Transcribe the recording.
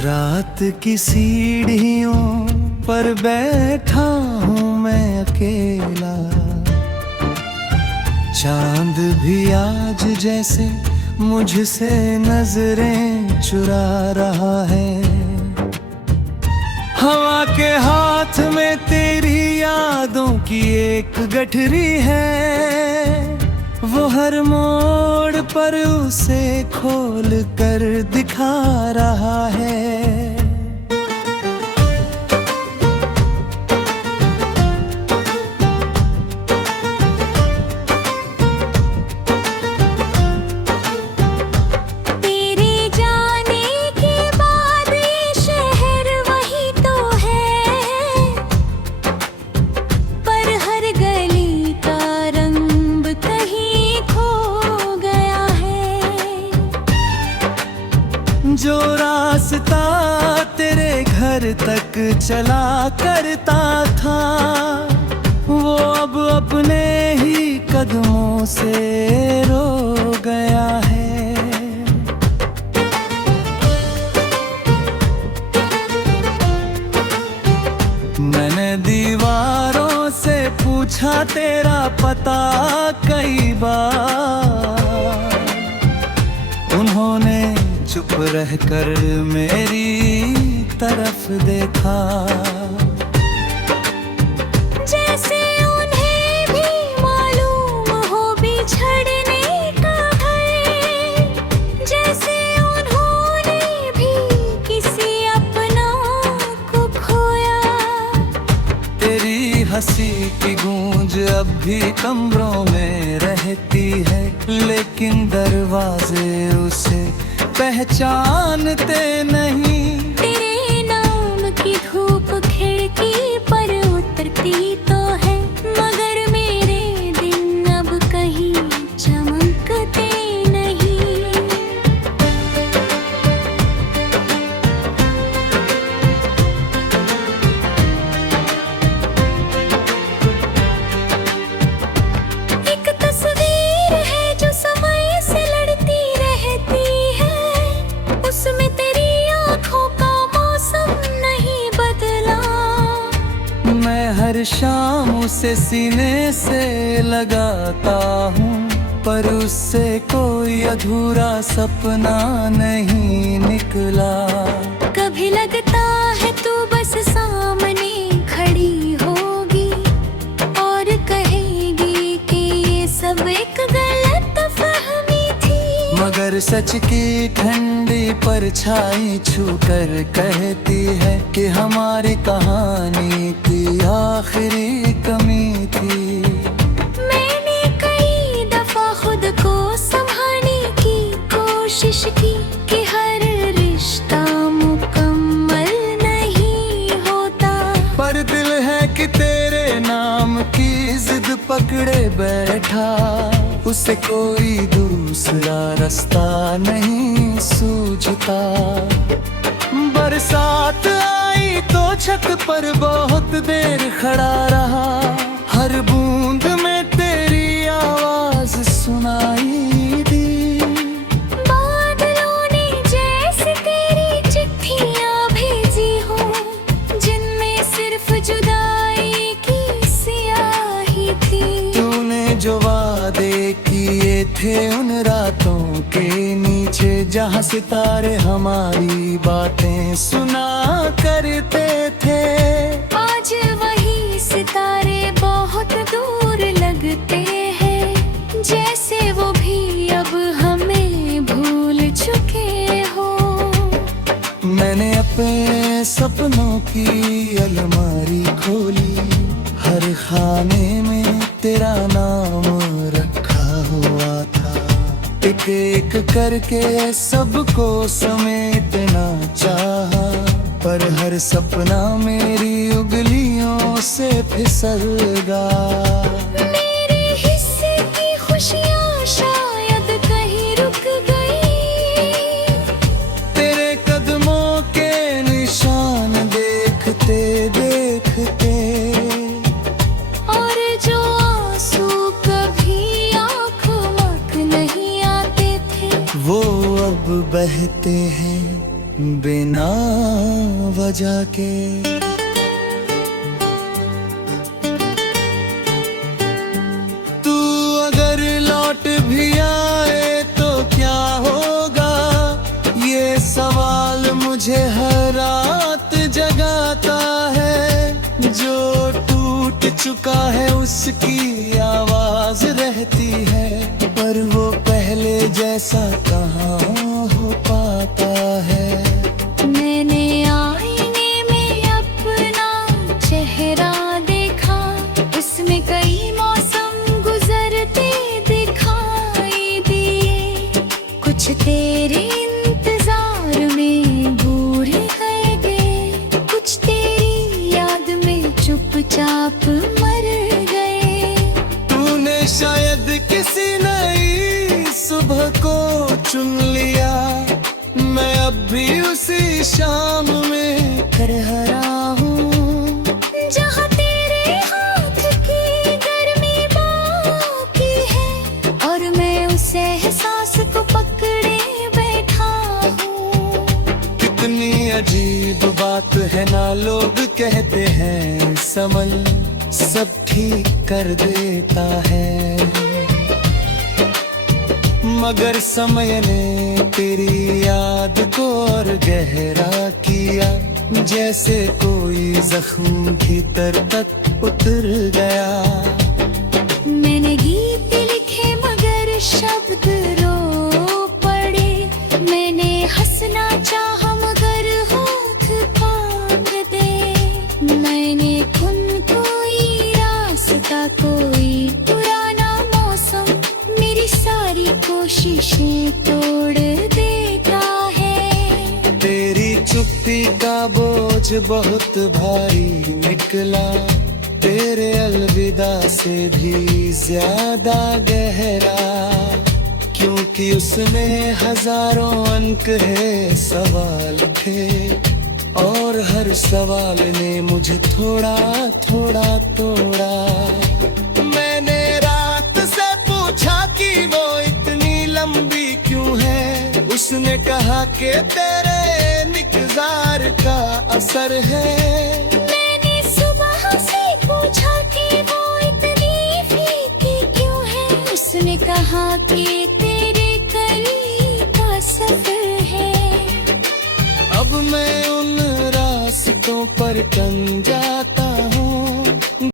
रात की सीढ़ियों पर बैठा हूँ मैं अकेला। चांद भी आज जैसे मुझसे नजरें चुरा रहा है। हवा के हाथ में तेरी यादों की एक गठरी है। वो हर मोड़ पर उसे खोल कर दिखा रहा है। जो रास्ता तेरे घर तक चला करता था, वो अब अपने ही कदमों से रो गया है। मैंने दीवारों से पूछा तेरा पता कई बार। उन्होंने चुप रहकर मेरी तरफ देखा। जैसे उन्हें भी मालूम हो बिछड़ने का भय, जैसे उन्होंने भी किसी अपना को खोया। तेरी हंसी की गूंज अब भी कमरों में रहती है, लेकिन दरवाजे उसे पहचानते नहीं। तेरे नाम की धूप खिड़की पर उतरती तो है, मगर मेरे दिन अब कहीं चमकते नहीं। एक तस्वीर है जो समय से लड़ती रहती है, उसमें तेरी आँखों का मौसम नहीं बदला। मैं हर शाम उसे सीने से लगाता हूँ, पर उससे कोई अधूरा सपना नहीं निकला। कभी लगता है तू बस सामने खड़ी होगी और कहेगी कि ये सब एक गलतफहमी थी। मगर सच की ठंडी परछाई छूकर कहती है कि हमारी कहानी की आखिरी कमी थी। मैंने कई दफा खुद को संभालने की कोशिश की कि हर रिश्ता मुकम्मल नहीं होता, पर दिल है कि तेरे नाम की जिद पकड़े बैठा। उसे कोई दूसरा रास्ता नहीं सूझता। बरसात आई तो छत पर बहुत देर खड़ा रहा, हर बूंद में तेरी आवाज सुनाई दी। बादलों ने जैसे तेरी चिट्ठियां भेजी हो, जिनमें सिर्फ जुदाई की सियाही थी। तूने जो वादे किए थे उन रातों के नीचे, जहाँ सितारे हमारी बातें सुना करते थे, आज वही सितारे बहुत दूर लगते हैं, जैसे वो भी अब हमें भूल चुके हो। मैंने अपने सपनों की अलमारी खोली, हर खाने में तेरा नाम रखा हुआ था। एक एक करके सबको समेटना चाहा, पर हर सपना मेरी उंगलियों से फिसल गया। मेरे हिस्से की खुशियाँ शायद कहीं रुक गई, तेरे कदमों के निशान देखते देखते, और जो आंसू कभी आँखों तक नहीं आते थे, वो अब बहते हैं बिना बजा के। तू अगर लौट भी आए तो क्या होगा, ये सवाल मुझे हर रात जगाता है। जो टूट चुका है उसकी आवाज रहती है, पर वो पहले जैसा कहाँ हो पाता है। मैंने आईने में अपना चेहरा देखा, उसमें कई मौसम गुजरते दिखाई दिए। कुछ तेरे इंतजार में बूढ़े गए, कुछ तेरी याद में चुपचाप मर गए। तूने शायद किसी नई सुबह को चुन लिया, मैं अब भी उसी शाम में करहरा हूँ, जहाँ तेरे हाथ की गर्मी बाकी है, और मैं उस एहसास को पकड़े बैठा हूँ। कितनी अजीब बात है ना, लोग कहते हैं समय सब ठीक कर देता है, मगर समय ने तेरी याद को और गहरा किया। जैसे कोई जख्म भीतर तक उतर गया। मैंने गीत लिखे मगर शब्द रो पड़े, मैंने हंसना चाहा मगर होठ कांप दे। मैंने कोई रास्ता, कोई पुराना मौसम, मेरी सारी कोशिशें तोड़ देता है। तेरी चुप्पी का बोझ बहुत भारी निकला, तेरे अलविदा से भी ज्यादा गहरा, क्योंकि उसमें हजारों अंक है सवाल थे, और हर सवाल ने मुझे थोड़ा थोड़ा तोड़ा। मैंने रात से पूछा कि वो इतनी लंबी क्यों है, उसने कहा कि तेरे निकजार का असर है। मैंने सुबह से पूछा कि वो इतनी फीकी क्यों है, उसने कहा कि तेरे करीब का सफर है। अब मैं उन रास्तों पर टन जाता